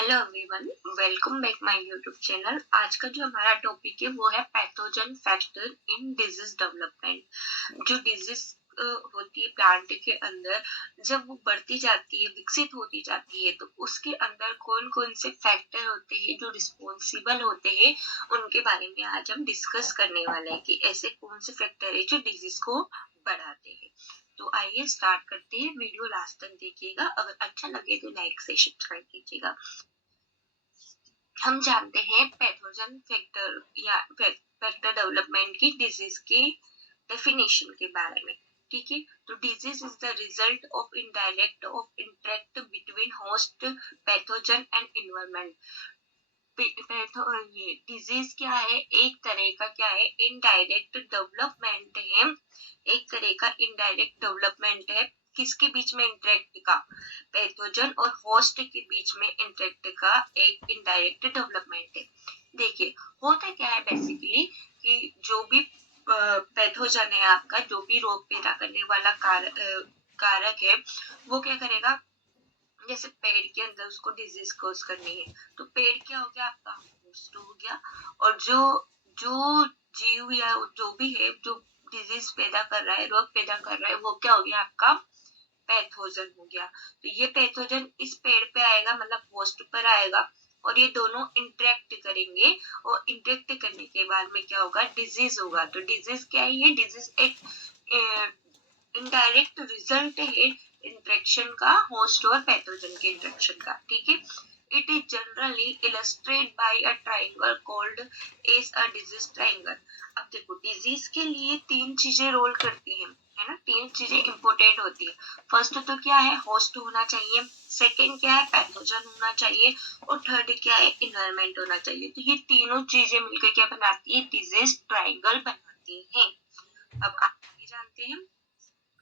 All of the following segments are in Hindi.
Hello everyone, welcome back my YouTube channel. आज का जो हमारा टॉपिक है वो है pathogen factor in disease development. जो डिजीज होती है प्लांट के अंदर, जब वो बढ़ती जाती है, विकसित होती जाती है, तो उसके अंदर कौन कौन से फैक्टर होते हैं जो रिस्पॉन्सिबल होते हैं, उनके बारे में आज हम डिस्कस करने वाले हैं कि ऐसे कौन से फैक्टर है जो डिजीज को बढ़ाते हैं। तो आइए स्टार्ट करते हैं। वीडियो लास्ट तक देखिएगा, अगर अच्छा लगे तो लाइक से सब्सक्राइब कीजिएगा। हम जानते हैं पैथोजन फैक्टर या फैक्टर डेवलपमेंट की डिजीज के डेफिनेशन के बारे में। ठीक है, तो disease is the result of indirect of interact between host pathogen and environment. ये डिजीज क्या है? एक तरह का क्या है? इनडायरेक्ट डेवलपमेंट है। एक तरह का इनडायरेक्ट डेवलपमेंट है। किसके बीच में? इंटरेक्ट का, पैथोजन और होस्ट के बीच में इंटरेक्ट का एक इनडायरेक्ट डेवलपमेंट है। देखिए, होता क्या है बेसिकली कि जो भी पैथोजन है आपका, जो भी रोग पैदा करने वाला कारक है, वो क्या करेगा? जैसे पेड़ के अंदर उसको डिजीज कोज करनी है, तो पेड़ क्या हो गया? आपका होस्ट हो गया। और जो जो जीव या जो भी है जो डिजीज पैदा कर रहा है, रोग पैदा कर रहा है, वो क्या हो गया? आपका पैथोजन हो गया। तो ये पैथोजन इस पेड़ पे आएगा, मतलब होस्ट पर आएगा, और ये दोनों इंटरेक्ट करेंगे। और इंटरेक्ट करने के बाद में क्या होगा? डिजीज होगा। तो डिजीज क्या है? ये डिजीज एक इनडायरेक्ट रिजल्ट है इंटरेक्शन का, होस्ट और पैथोजन के इंटरेक्शन का। ठीक है, it is generally illustrate by a triangle called as a disease triangle. अब देखो, डिजीज के लिए तीन चीजें रोल करती है ना? तीन चीजें इंपोर्टेंट होती है। फर्स्ट तो क्या है? होस्ट होना चाहिए। सेकंड क्या है? पैथोजन होना चाहिए। और थर्ड क्या है? इन्वायरमेंट होना चाहिए। तो ये तीनों चीजें मिलकर क्या बनाती है? डिजीज ट्रायंगल बनाती है। अब आप आगे जानते हैं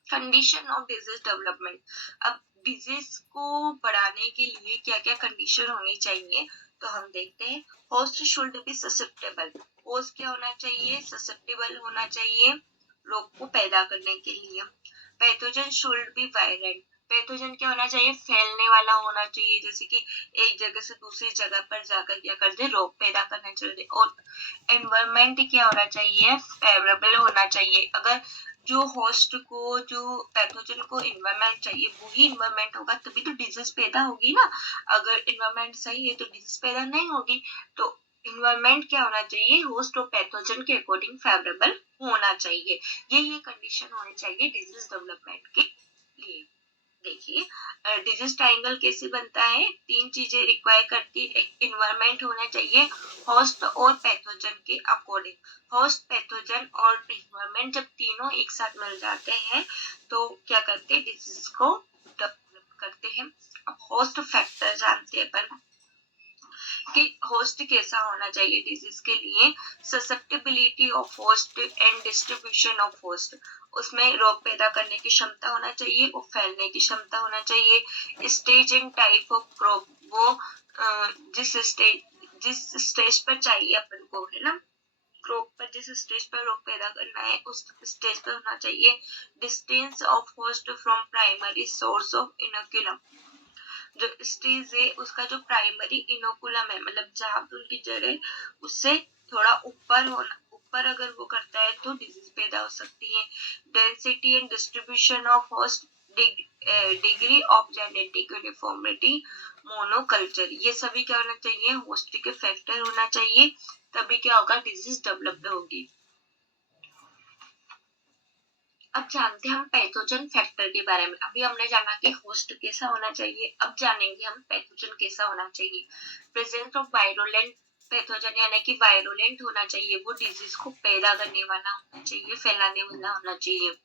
कंडीशन ऑफ डिजीज डेवलपमेंट। अब डिजीज को बढ़ाने के लिए क्या क्या कंडीशन होनी चाहिए, तो हम देखते हैं। Host should be susceptible. Host क्या होना चाहिए? ससेप्टेबल होना चाहिए रोग को पैदा करने के लिए। Pathogen should be variant. Pathogen क्या होना चाहिए? फैलने वाला होना चाहिए, जैसे कि एक जगह से दूसरी जगह पर जाकर क्या कर दे? रोग पैदा करना चाहिए। और एनवायरमेंट क्या होना चाहिए? फेवरेबल होना चाहिए। अगर जो होस्ट को, जो पैथोजन को इन्वायरमेंट चाहिए, वही इन्वायरमेंट होगा तभी तो डिजीज पैदा होगी ना। अगर इन्वायरमेंट सही है तो डिजीज पैदा नहीं होगी। तो इन्वायरमेंट क्या होना चाहिए? होस्ट और पैथोजन के अकॉर्डिंग फेवरेबल होना चाहिए। ये कंडीशन होनी चाहिए डिजीज डेवलपमेंट के लिए। देखिए, डिजीज ट्रायंगल कैसे बनता है? तीन चीजें रिक्वायर करती है। एक इन्वायरमेंट होना चाहिए होस्ट और पैथोजन के अकॉर्डिंग। होस्ट, पैथोजन और इन्वायरमेंट जब तीनों एक साथ मिल जाते हैं तो क्या करते हैं? डिजीज को डेवलप करते हैं। अब होस्ट फैक्टर जानते हैं अपन कि होस्ट कैसा होना चाहिए डिजीज के लिए। Susceptibility of host and distribution of host. उसमें रोग पैदा करने की क्षमता होना चाहिए और फैलने की क्षमता होना चाहिए। Stage and type of crop, वो जिस स्टेज पर चाहिए अपन को, है ना, क्रॉप पर जिस स्टेज पर रोग पैदा करना है उस स्टेज पर होना चाहिए। Distance of host from primary source of inoculum. जो स्टेज है उसका जो प्राइमरी इनोकुलम है, मतलब जहाँ पे उनकी जड़ है, उससे थोड़ा ऊपर होना, ऊपर अगर वो करता है तो डिजीज पैदा हो सकती है। Density and distribution of host, degree of genetic uniformity, monoculture, ये सभी क्या होना चाहिए? होस्ट के फैक्टर होना चाहिए, तभी क्या होगा? डिजीज डेवलप होगी। अब जानते हैं हम पैथोजन फैक्टर के बारे में। अभी हमने जाना कि होस्ट कैसा होना चाहिए, अब जानेंगे हम पैथोजन कैसा होना चाहिए। प्रेजेंस ऑफ वायरुलेंट पैथोजन, यानी कि वायरुलेंट होना चाहिए, वो डिजीज को पैदा करने वाला होना चाहिए, फैलाने वाला होना चाहिए।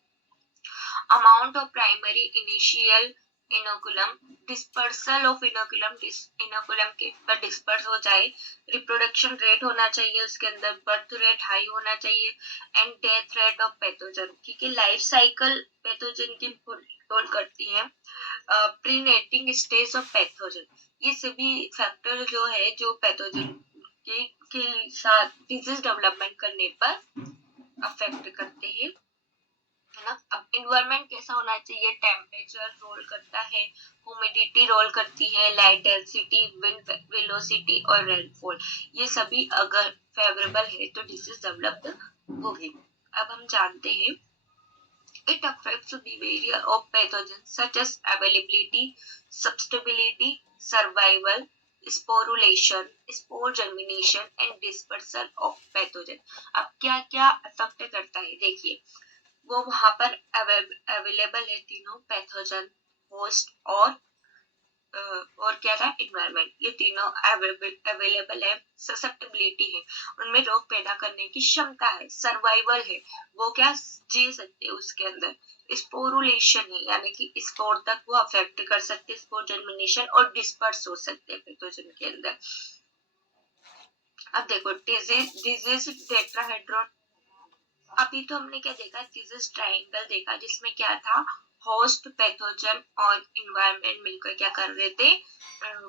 Amount of primary initial inoculum, dispersal of inoculum, inoculum के पर डिस्पर्स हो जाए। रिप्रोडक्शन रेट होना चाहिए उसके अंदर, बर्थ रेट हाई होना चाहिए। And death rate of pathogen, ठीक है, लाइफ साइकिल पैथोजन की रोल करती है। प्रीनेटिंग स्टेज ऑफ पैथोजन, ये सभी फैक्टर जो है जो पैथोजन के साथ डिजीज डेवलपमेंट करने पर अफेक्ट करते हैं, है ना। अब इन्वायरमेंट कैसा होना चाहिए, टेम्परेचर रोल करता है, ह्यूमिडिटी रोल करती है, लाइट डेंसिटी, विंड वेलोसिटी और रेनफॉल, ये सभी अगर फेवरेबल है तो डिजीज डेवलप होगी। अब हम जानते हैं it affects the behavior of pathogens such as availability, substability, survival, sporulation, spore germination and dispersal of pathogen। अब क्या क्या अफेक्ट करता है देखिए, वो वहां पर अवेलेबल है तीनों पैथोजन, होस्ट और क्या था इन्वायरमेंट, ये तीनों अवेलेबल है, ससेप्टेबिलिटी है, उनमें रोग पैदा करने की क्षमता है, सर्वाइवल है, वो क्या जी सकते हैं उसके अंदर, स्पोरुलेशन है यानी कि स्पोर तक वो अफेक्ट कर सकते हैं, स्पोर जर्मिनेशन और डिस्पर्स हो सकते हैं पैथोजन के अंदर। अब देखो डिजीज टेट्राहेड्रॉन, अभी तो हमने क्या देखा, डिजीज ट्रायंगल देखा जिसमें क्या था, होस्ट, पैथोजन और इन्वायरमेंट मिलकर क्या कर रहे थे,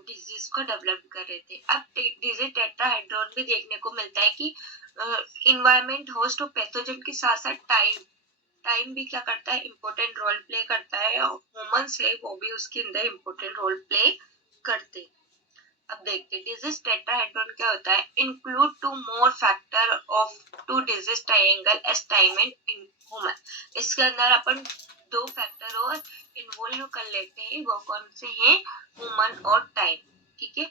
डिजीज को डेवलप कर रहे थे। अब डिजीज टेट्राहेड्रॉन भी देखने को मिलता है कि इन्वायरमेंट, होस्ट और पैथोजन के साथ साथ टाइम भी क्या करता है, इम्पोर्टेंट रोल प्ले करता है, और ह्यूमंस है वो भी उसके अंदर इम्पोर्टेंट रोल प्ले करते। अब देखते हैं डिजीज टेट्राहेड्रॉन क्या होता है, include two more factor of to disease triangle as time and in human. इसके अंदर अपन दो फैक्टर और इन्वॉल्व कर लेते हैं, वो कौन से हैं, ह्यूमन और टाइम, ठीक है।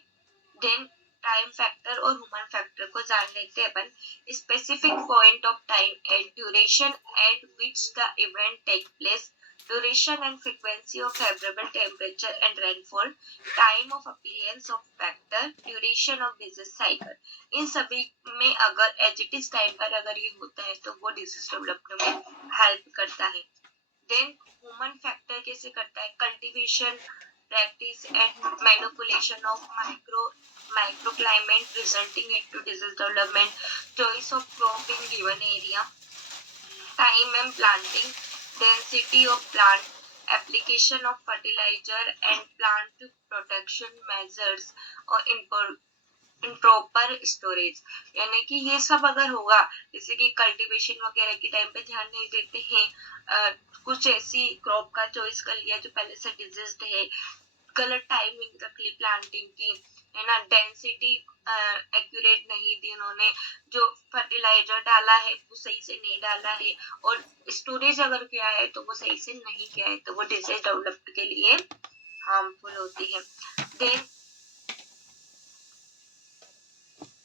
देन टाइम फैक्टर और ह्यूमन फैक्टर को जान लेते हैं अपन, specific point of time and duration at which the event take place, duration and frequency of favorable temperature and rainfall, time of appearance of factor, duration of disease cycle। इन सभी में अगर एज इट इज टाइम पर अगर ये होता है तो वो डिजीज डेवलपमेंट में हेल्प करता है। देन ह्यूमन फैक्टर कैसे करता है, cultivation practice and manipulation of microclimate resulting into disease development, choice of crop in given area, time and planting, density of plant, application of fertilizer and plant protection measures और improper storage। यानी कि ये सब अगर होगा, जैसे कि कल्टीवेशन वगैरह के टाइम पे ध्यान नहीं देते हैं, कुछ ऐसी क्रॉप का चॉइस कर लिया जो पहले से डिजीज्ड है, गलत टाइमिंग रख ली प्लांटिंग की, है ना, डेंसिटी एक्यूरेट नहीं दी उन्होंने, जो फर्टिलाइजर डाला है वो सही से नहीं डाला है, और स्टोरेज अगर किया है तो वो सही से नहीं किया है, तो वो डिजीज डेवलप के लिए हार्मफुल होती है। देन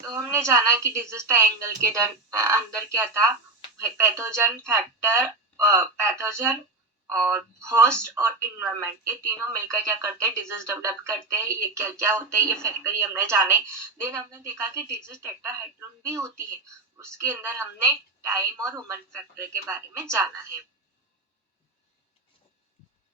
तो हमने जाना कि डिजीज ट्रायंगल के अंदर क्या था, पैथोजन फैक्टर, पैथोजन और होस्ट और इन्वायरमेंट, ये तीनों मिलकर क्या करते हैं, डिजीज डेवलप करते हैं। ये क्या क्या होते हैं, ये फैक्टर ही हमने जाने। देन हमने देखा कि डिजीज टेट्राहेड्रॉन भी होती है, उसके अंदर हमने टाइम और ह्यूमन फैक्टर के बारे में जाना है।